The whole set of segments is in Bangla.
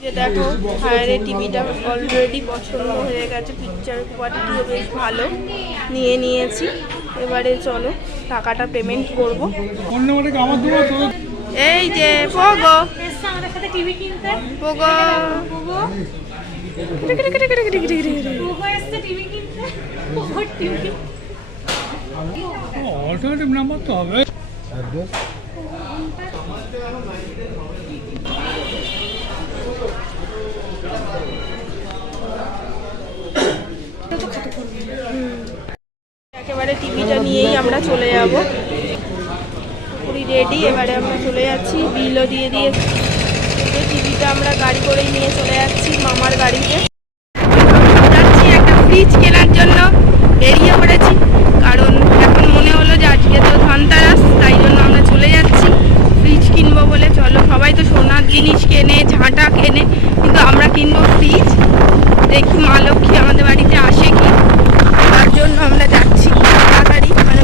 যে দেখো হায়ারে টিভিটা অলরেডি পছন্দ হয়ে গেছে, পিকচার কোয়ালিটিও বেশ ভালো, নিয়ে নিয়েছি। এবারে চলো টাকাটা পেমেন্ট করব। এই যে পোগো পোগো অল্টারনেটিভ নাম্বার তো হবে। একেবারে টিভিটা নিয়েই আমরা চলে যাব, পুরি রেডি। এবারে আমরা চলে যাচ্ছি, বিলও দিয়ে দিয়েছি। টিভিটা আমরা গাড়ি করেই নিয়ে চলে যাচ্ছি মামার গাড়িতে। যাচ্ছি একটা ফ্রিজ কেনার জন্য, বেরিয়ে পড়েছি, কারণ এখন মনে হলো যে আজকে তো ধনতেরাস, তাই জন্য আমরা চলে যাচ্ছি ফ্রিজ কিনবো বলে। চলো, সবাই তো সোনার জিনিস কেনে, ঝাঁটা কেনে, কিন্তু আমরা কিনবো ফ্রিজ। দেখি মা লক্ষ্মী আমাদের বাড়িতে আসে কি, তার জন্য আমরা যাচ্ছি তাড়াতাড়ি, মানে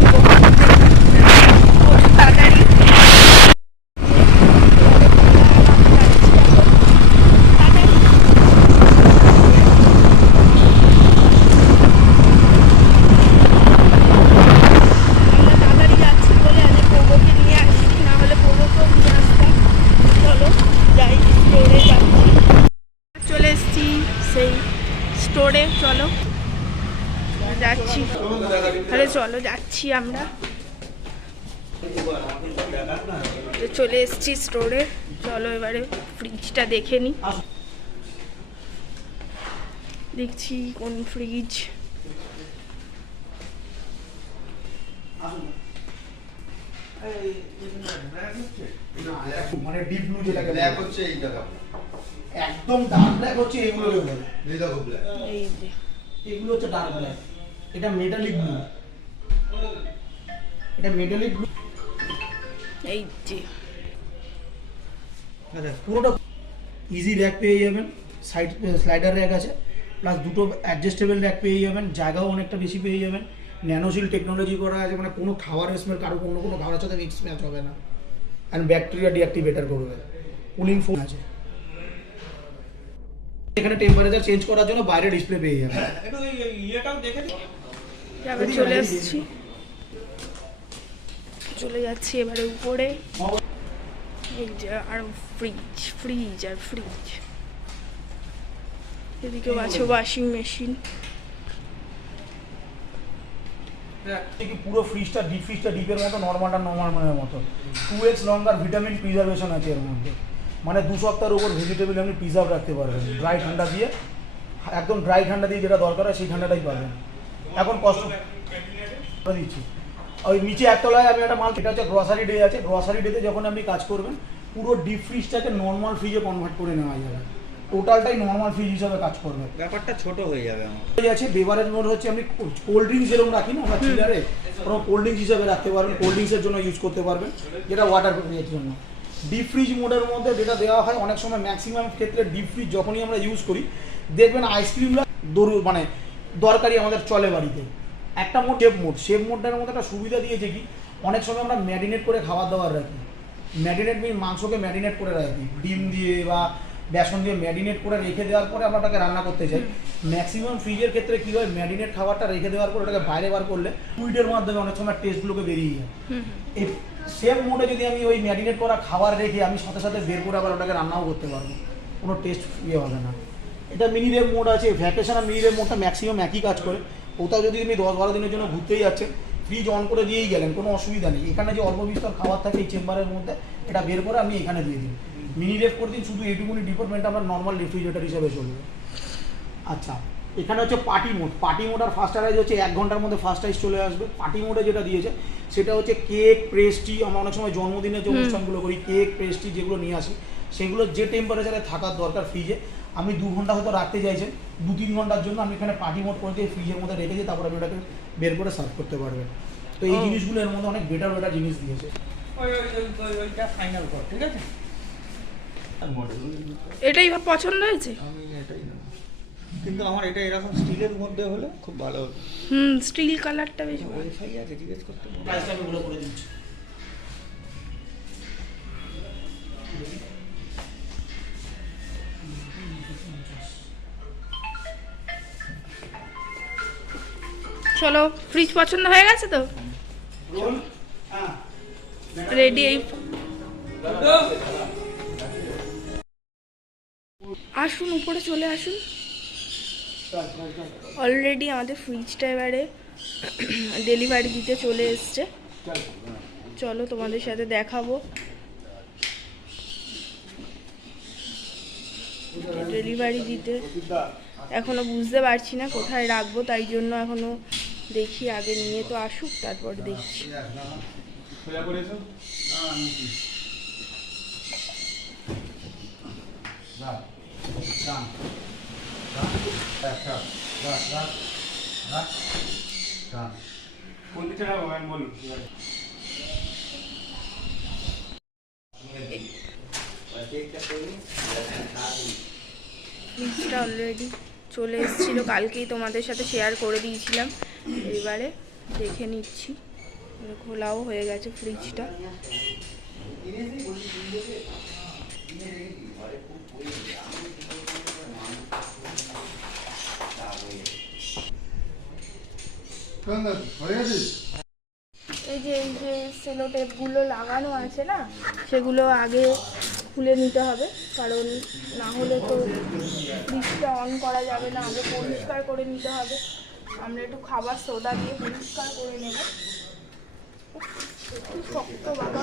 তাড়াতাড়ি। চলে এসছি সেই স্টোরে, চলো যাচ্ছি। আরে চলো যাচ্ছি আমরা, চলে এসছি স্টোরে। চলো এবারে ফ্রিজটা দেখে নি, দেখছি কোন ফ্রিজ। মানে ডিপ ব্লু যেটাকে ব্ল্যাক হচ্ছে এইটা, একদম ডার্ক ব্ল্যাক হচ্ছে এগুলো বলে। এই দেখো ব্ল্যাক, এই যে এগুলো হচ্ছে ডার্ক ব্ল্যাক। এটা মেটালিক ব্লু, এটা মেটালিক ব্লু। এই যে আচ্ছা, পুরোটা ইজি র্যাক পেয়ে যাবেন, সাইড স্লাইডার র্যাক আছে, প্লাস দুটো অ্যাডজাস্টেবল র্যাক পেয়ে যাবেন, জায়গাও অনেকটা বেশি পেয়ে যাবেন। ন্যানোসিল টেকনোলজি করা আছে, মানে কোনো খাবারের স্মেল কারো অন্য কোনো খাবারের সাথে মিক্স ম্যাচ হবে না, অ্যান্ড ব্যাকটেরিয়া ডিঅ্যাক্টিভেটার করবে। কুলিং ফোন আছে, এখানে টেম্পারেচার চেঞ্জ করার জন্য বাইরে ডিসপ্লে পেয়ে যাবেন। চলে এসছি, চলে যাচ্ছি এবারে উপরে। এই যে আর ফ্রিজ ফ্রিজ আর ফ্রিজ, এদিকেও আছে ওয়াশিং মেশিন। পুরো ফ্রিজটা ডিপ, ফ্রিজটা ডিপের মতো, নর্মালটা নর্মালের মতো। 2x লঙ্গার ভিটামিন প্রিজার্ভেশন আছে এর মধ্যে, মানে 2 সপ্তাহের উপর ভেজিটেবল আপনি প্রিজার্ভ রাখতে পারবেন ড্রাই ঠান্ডা দিয়ে, একদম ড্রাই ঠান্ডা দিয়ে যেটা দরকার হয় সেই ঠান্ডাটাই পাবেন। এখন কষ্ট দিচ্ছি, ওই নিচে একতলায় আমি একটা মাল, এটা হচ্ছে গ্রসারি ডে আছে। গ্রসারি ডেতে যখন আপনি কাজ করবেন, পুরো ডিপ ফ্রিজটাকে নর্মাল ফ্রিজে কনভার্ট করে নেওয়া যাবে, টোটালটাই নর্মাল ফ্রিজ হিসাবে কাজ করবে। ব্যাপারটা ছোট হয়ে যাবে আমার আছে। বেভারেজ মোড হচ্ছে, আপনি কোল্ড ড্রিঙ্কস যেরকম রাখি না আমরা চিলারে, ওরকম কোল্ড ড্রিঙ্কস হিসাবে রাখতে পারবেন, কোল্ড ড্রিঙ্কসের জন্য ইউজ করতে পারবেন, যেটা ওয়াটার এর জন্য। ডিপ ফ্রিজ মোডের মধ্যে যেটা দেওয়া হয়, অনেক সময় ম্যাক্সিমাম ক্ষেত্রে ডিপ ফ্রিজ যখনই আমরা ইউজ করি, দেখবেন আইসক্রিমটা মানে দরকারি আমাদের চলে বাড়িতে। একটা মোড শেপ মোডটার মধ্যে একটা সুবিধা দিয়েছে কি, অনেক সময় আমরা ম্যারিনেট করে খাবার দাবার রাখি। ম্যারিনেট মিন মাংসকে ম্যারিনেট করে রাখি, ডিম দিয়ে বা বেসন দিয়ে ম্যারিনেট করে রেখে দেওয়ার পরে আমরা ওটাকে রান্না করতে চাই। ম্যাক্সিমাম ফ্রিজের ক্ষেত্রে কী হয়, ম্যারিনেট খাবারটা রেখে দেওয়ার পর ওটাকে বাইরে বার করলে ফ্লুইডের মাধ্যমে অনেক সময় টেস্টগুলোকে বেরিয়ে যায়। এই সেম মোডে যদি আমি ওই ম্যারিনেট করা খাবার রেখে আমি সাথে সাথে বের করে আবার ওটাকে রান্নাও করতে পারবো, কোনো টেস্ট ইয়ে হবে না। এটা মিনিরেভ মোড আছে, ভ্যাকেশন আর মিনিরেভ মোডটা ম্যাক্সিমাম একই কাজ করে। কোথাও যদি আপনি 10-12 দিনের জন্য ঘুরতেই যাচ্ছেন, ফ্রিজ অন করে দিয়েই গেলেন, কোনো অসুবিধা নেই। এখানে যে অল্প বিস্তর খাবার থাকে এই চেম্বারের মধ্যে, এটা বের করে আপনি এখানে দিয়ে দিন, মিনি রেফ করে দিন, শুধু এইটুকুনি ডিপার্টমেন্ট আমরা নর্মাল রেফ্রিজারেটর হিসেবে চলবে। আচ্ছা, এখানে হচ্ছে পার্টি মোড। পার্টি মোড আর ফাস্ট আরাইজ হচ্ছে 1 ঘন্টার মধ্যে ফাস্ট আইজ চলে আসবে। পার্টি মোডে যেটা দিয়েছে সেটা হচ্ছে কেক, পেস্ট্রি, আমরা অনেক সময় জন্মদিনের যে অনুষ্ঠানগুলো করি, কেক, পেস্ট্রি যেগুলো নিয়ে আসি, সেগুলো যে টেম্পারেচারে থাকার দরকার ফ্রিজে, আমি 2 ঘন্টা হয়তো রাখতে চাইছেন, 2-3 ঘন্টার জন্য আমি এখানে পার্টি মোড করে দিয়ে ফ্রিজের মধ্যে রেখে দিই, তারপর আমি ওটাকে বের করে সার্ভ করতে পারবেন। তো এই জিনিসগুলো এর মধ্যে অনেক বেটার জিনিস দিয়েছে। ওইটা ফাইনাল কর, ঠিক আছে? এটাই পছন্দ হয়েছে, আমি এটাই নেব, কিন্তু আমার এটা এরকম স্টিলের মধ্যে হলে খুব ভালো হতো। স্টিল কালারটা বেশ ভালো। ওয়াইফাই আছে, জিজ্ঞেস করতে হবে। প্রাইসটা আমি বলে করে দিচ্ছি। চলো, ফ্রিজ পছন্দ হয়ে গেছে তো? হ্যাঁ রেডি। এই আসুন, উপরে চলে আসুন। অলরেডি আমাদের ফ্রিজটা এবারে ডেলিভারি দিতে চলে এসছে। চলো তোমাদের সাথে দেখাবো। ডেলিভারি দিতে এখনো বুঝতে পারছি না কোথায় রাখবো, তাই জন্য এখনো দেখি, আগে নিয়ে তো আসুক তারপর দেখছি। ফ্রিজটা অলরেডি চলে এসেছিলো, কালকেই তোমাদের সাথে শেয়ার করে দিয়েছিলাম। এবারে দেখে নিচ্ছি, খোলাও হয়ে গেছে ফ্রিজটা। এই যে সেলো টেপগুলো লাগানো আছে না, সেগুলো আগে খুলে নিতে হবে, কারণ না হলে তো ফ্রিজটা অন করা যাবে না। আগে পরিষ্কার করে নিতে হবে। আমরা একটু খাবার সোডা দিয়ে পরিষ্কার করে নেব। একটু শক্ত বাবা।